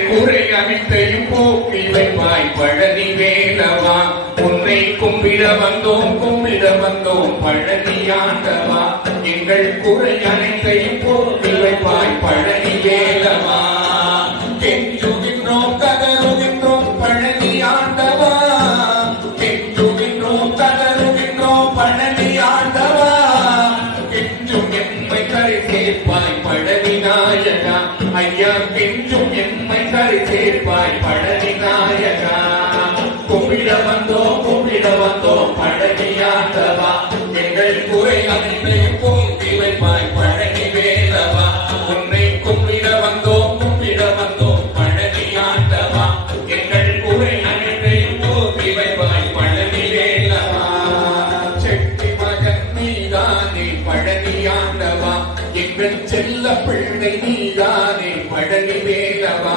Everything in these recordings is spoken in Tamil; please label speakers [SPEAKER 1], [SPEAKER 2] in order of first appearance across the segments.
[SPEAKER 1] கூரை அனைத்தையும் போக்கி வைப்பாய் பழனி வேலவா? உன்னை கும்பிட வந்தோம் கும்பிட வந்தோம் பழனி ஆண்டவா. எங்கள் குறை அனைத்தையும் போக்கி வைப்பாய் பழனி எங்கள் குறை அனைத்தையும் போக்கி வைப்பாய் பழனி வேலவா? உன்னை கும்பிட வந்தோம் கும்பிட வந்தோம் பழனி ஆண்டவா. எங்கள் குறை அனைத்தையும் போக்கி வைப்பாய் பழனி வேலவா? செட்டி மகன் நீதானே பழனி ஆண்டவா. செல்ல பிள்ளை நீதானே பழனி வேலவா?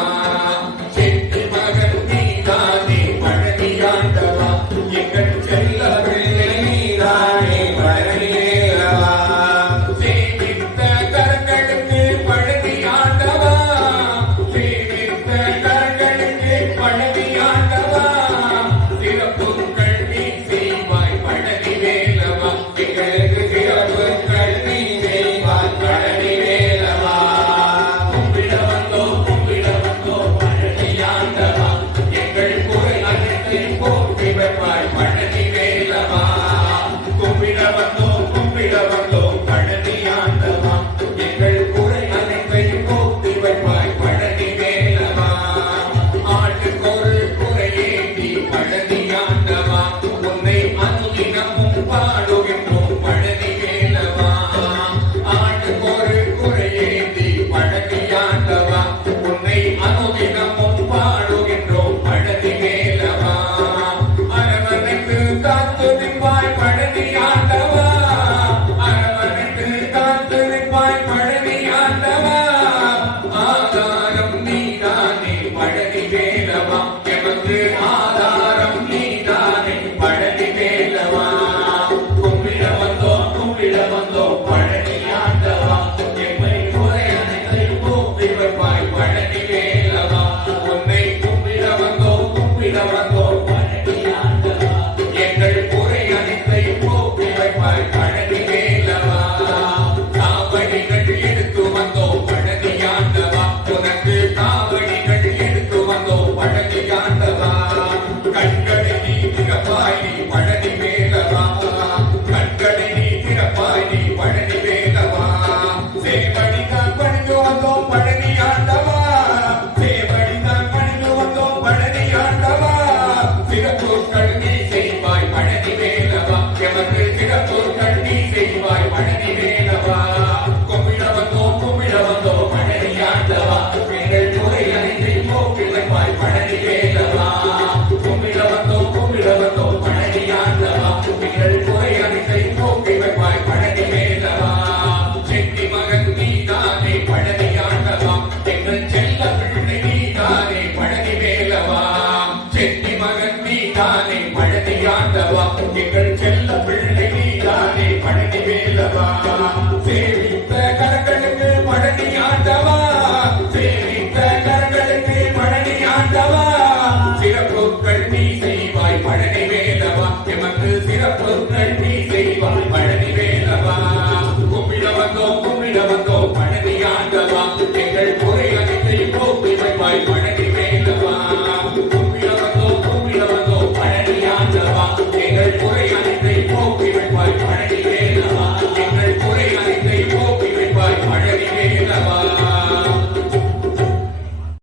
[SPEAKER 1] Ukraine.